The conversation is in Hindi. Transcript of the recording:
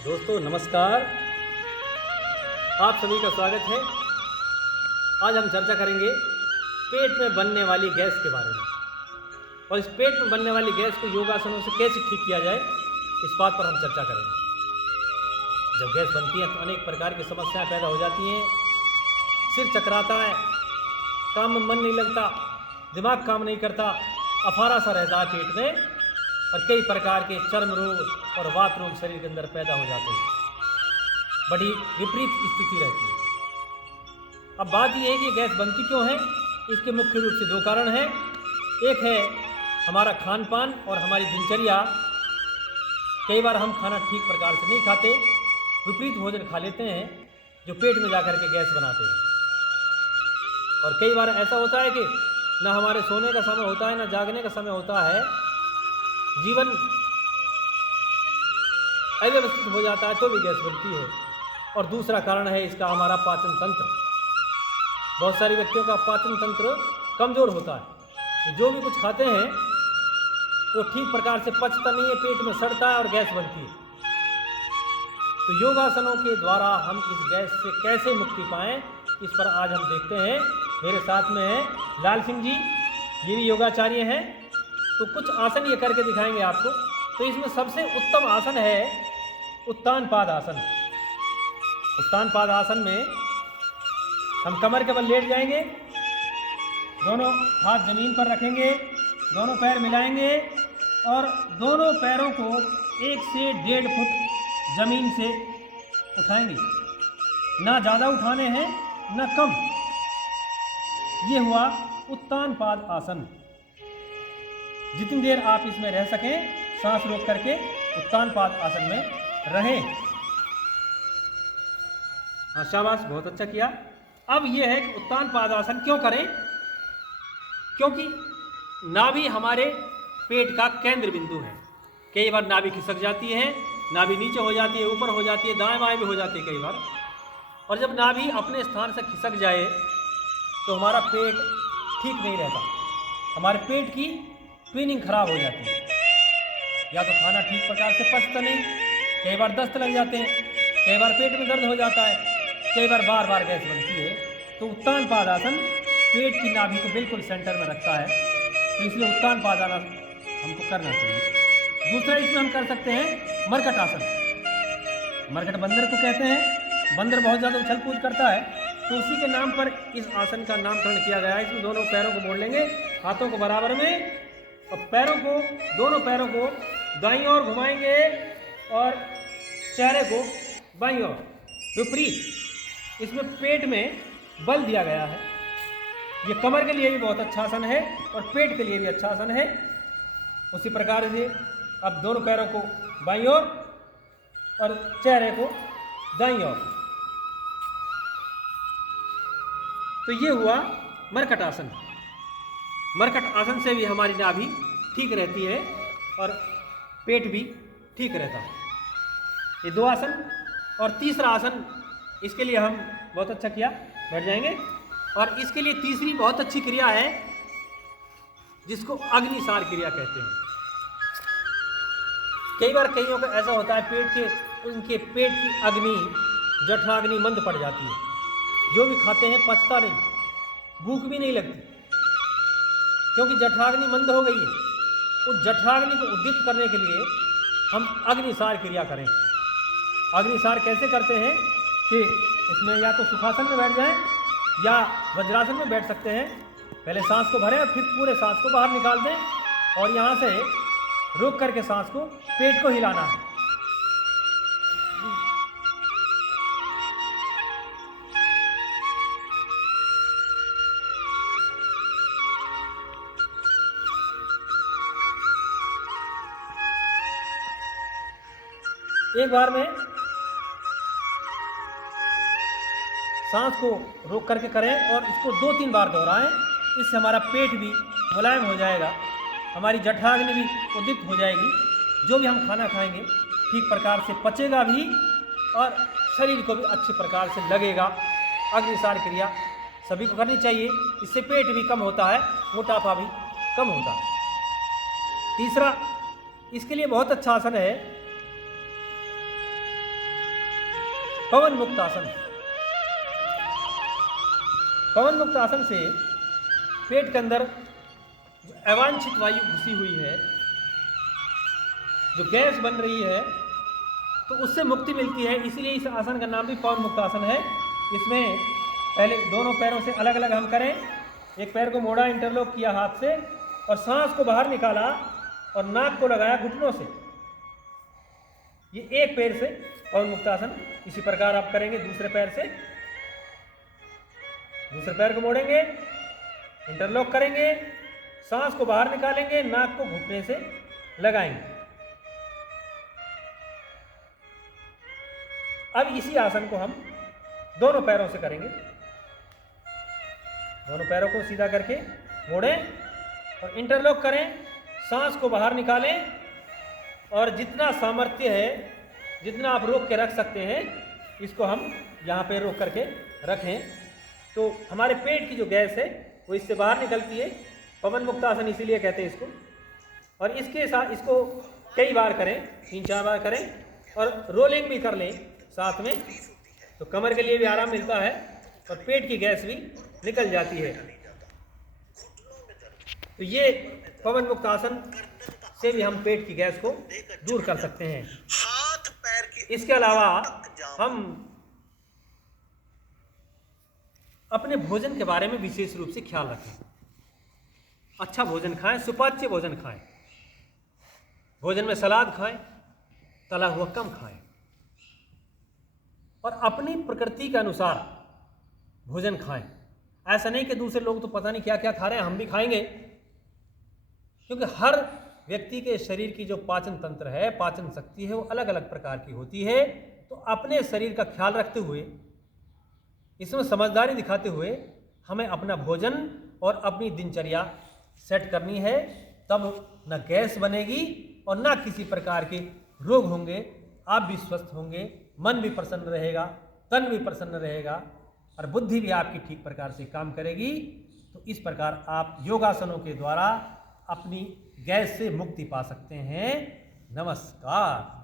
दोस्तों नमस्कार। आप सभी का स्वागत है। आज हम चर्चा करेंगे पेट में बनने वाली गैस के बारे में और इस पेट में बनने वाली गैस को योगासनों से कैसे ठीक किया जाए, इस बात पर हम चर्चा करेंगे। जब गैस बनती है तो अनेक प्रकार की समस्याएं पैदा हो जाती हैं। सिर चकराता है, काम में मन नहीं लगता, दिमाग काम नहीं करता, अफारा सा रहता है पेट में और कई प्रकार के चर्म रोग और वात रोग शरीर के अंदर पैदा हो जाते हैं। बड़ी विपरीत स्थिति रहती है। अब बात यह है कि गैस बनती क्यों है। इसके मुख्य रूप से दो कारण हैं। एक है हमारा खान पान और हमारी दिनचर्या। कई बार हम खाना ठीक प्रकार से नहीं खाते, विपरीत भोजन खा लेते हैं जो पेट में जाकर के गैस बनाते हैं। और कई बार ऐसा होता है कि ना हमारे सोने का समय होता है, ना जागने का समय होता है, जीवन अव्यवस्थित हो जाता है तो भी गैस बनती है। और दूसरा कारण है इसका हमारा पाचन तंत्र। बहुत सारे व्यक्तियों का पाचन तंत्र कमज़ोर होता है। जो भी कुछ खाते हैं वो ठीक प्रकार से पचता नहीं है, पेट में सड़ता है और गैस बनती है। तो योगासनों के द्वारा हम इस गैस से कैसे मुक्ति पाएं, इस पर आज हम देखते हैं। मेरे साथ में हैं लाल सिंह जी, ये भी योगाचार्य हैं। तो कुछ आसन ये करके दिखाएंगे आपको। तो इसमें सबसे उत्तम आसन है उत्तान पाद आसन। उत्तान पाद आसन में हम कमर के बल लेट जाएंगे, दोनों हाथ जमीन पर रखेंगे, दोनों पैर मिलाएंगे और दोनों पैरों को 1 से 1.5 फुट जमीन से उठाएंगे। ना ज़्यादा उठाने हैं ना कम। ये हुआ उत्तान पाद आसन। जितनी देर आप इसमें रह सकें, सांस रोक करके उत्तान पाद आसन में रहें। हाँ, शाबाश, बहुत अच्छा किया। अब यह है कि उत्तान पाद आसन क्यों करें, क्योंकि नाभि हमारे पेट का केंद्र बिंदु है। कई बार नाभि खिसक जाती है, नाभि नीचे हो जाती है, ऊपर हो जाती है, दाएं बाएं भी हो जाती है कई बार। और जब नाभि अपने स्थान से खिसक जाए तो हमारा पेट ठीक नहीं रहता, हमारे पेट की ट्यूनिंग खराब हो जाती है। या तो खाना ठीक प्रकार से पचता नहीं, कई बार दस्त लग जाते हैं, कई बार पेट में दर्द हो जाता है, कई बार बार बार गैस बनती है। तो उत्तान पाद आसन पेट की नाभि को बिल्कुल सेंटर में रखता है, तो इसलिए उत्तान पाद आसन हमको करना चाहिए। दूसरा इसमें हम कर सकते हैं मरकट आसन। मरकट बंदर को कहते हैं। बंदर बहुत ज़्यादा उछल कूद करता है, तो उसी के नाम पर इस आसन का नामकरण किया गया है। इसमें दोनों पैरों को मोड़ लेंगे, हाथों को बराबर में, और दोनों पैरों को दाईं ओर घुमाएंगे और चेहरे को बाईं ओर, विपरीत। इसमें पेट में बल दिया गया है। ये कमर के लिए भी बहुत अच्छा आसन है और पेट के लिए भी अच्छा आसन है। उसी प्रकार से अब दोनों पैरों को बाईं ओर और चेहरे को दाईं ओर। तो ये हुआ मरकट आसन। मरकट आसन से भी हमारी नाभि ठीक रहती है और पेट भी ठीक रहता है। ये दो आसन। और तीसरा आसन, इसके लिए हम बहुत अच्छा किया, बैठ जाएंगे। और इसके लिए तीसरी बहुत अच्छी क्रिया है जिसको अग्निसार क्रिया कहते हैं। कई बार कईयों का ऐसा होता है उनके पेट की अग्नि, जठराग्नि मंद पड़ जाती है। जो भी खाते हैं पचता नहीं, भूख भी नहीं लगती, क्योंकि जठराग्नि मंद हो गई है। उस जठराग्नि को उद्दीप्त करने के लिए हम अग्निसार क्रिया करें। अग्निसार कैसे करते हैं कि इसमें या तो सुखासन में बैठ जाएं या वज्रासन में बैठ सकते हैं। पहले सांस को भरें और फिर पूरे सांस को बाहर निकाल दें और यहाँ से रोक करके सांस को, पेट को हिलाना है। एक बार में सांस को रोक करके करें और इसको 2-3 बार दोहराएं। इससे हमारा पेट भी मुलायम हो जाएगा, हमारी जठराग्नि भी उद्दीप्त हो जाएगी। जो भी हम खाना खाएंगे ठीक प्रकार से पचेगा भी और शरीर को भी अच्छे प्रकार से लगेगा। अग्निसार क्रिया सभी को करनी चाहिए, इससे पेट भी कम होता है, मोटापा भी कम होता है। तीसरा इसके लिए बहुत अच्छा आसन है पवन मुक्त आसन। पवन मुक्त आसन से पेट के अंदर जो अवांछित वायु घुसी हुई है, जो गैस बन रही है, तो उससे मुक्ति मिलती है। इसलिए इस आसन का नाम भी पवन मुक्त आसन है। इसमें पहले दोनों पैरों से अलग अलग हम करें। एक पैर को मोड़ा, इंटरलॉक किया हाथ से, और सांस को बाहर निकाला और नाक को लगाया घुटनों से। ये एक पैर से पवन मुक्त आसन। इसी प्रकार आप करेंगे दूसरे पैर से। दूसरे पैर को मोड़ेंगे, इंटरलॉक करेंगे, सांस को बाहर निकालेंगे, नाक को घुटने से लगाएंगे। अब इसी आसन को हम दोनों पैरों से करेंगे। दोनों पैरों को सीधा करके मोड़ें और इंटरलॉक करें, सांस को बाहर निकालें, और जितना सामर्थ्य है, जितना आप रोक के रख सकते हैं, इसको हम यहाँ पे रोक करके रखें। तो हमारे पेट की जो गैस है वो इससे बाहर निकलती है। पवन मुक्त आसन इसीलिए कहते हैं इसको। और इसके साथ इसको कई बार करें, 3-4 बार करें, और रोलिंग भी कर लें साथ में, तो कमर के लिए भी आराम मिलता है और पेट की गैस भी निकल जाती है। तो ये पवन मुक्त आसन से भी हम पेट की गैस को दूर कर सकते हैं। इसके अलावा हम अपने भोजन के बारे में विशेष रूप से ख्याल रखें। अच्छा भोजन खाएं, सुपाच्य भोजन खाएं। भोजन में सलाद खाएं, तला हुआ कम खाएं, और अपनी प्रकृति के अनुसार भोजन खाएं। ऐसा नहीं कि दूसरे लोग तो पता नहीं क्या क्या खा रहे हैं, हम भी खाएंगे। क्योंकि हर व्यक्ति के शरीर की जो पाचन तंत्र है, पाचन शक्ति है, वो अलग अलग प्रकार की होती है। तो अपने शरीर का ख्याल रखते हुए, इसमें समझदारी दिखाते हुए हमें अपना भोजन और अपनी दिनचर्या सेट करनी है। तब न गैस बनेगी और न किसी प्रकार के रोग होंगे। आप भी स्वस्थ होंगे, मन भी प्रसन्न रहेगा, तन भी प्रसन्न रहेगा, और बुद्धि भी आपकी ठीक प्रकार से काम करेगी। तो इस प्रकार आप योगासनों के द्वारा अपनी गैस से मुक्ति पा सकते हैं। नमस्कार।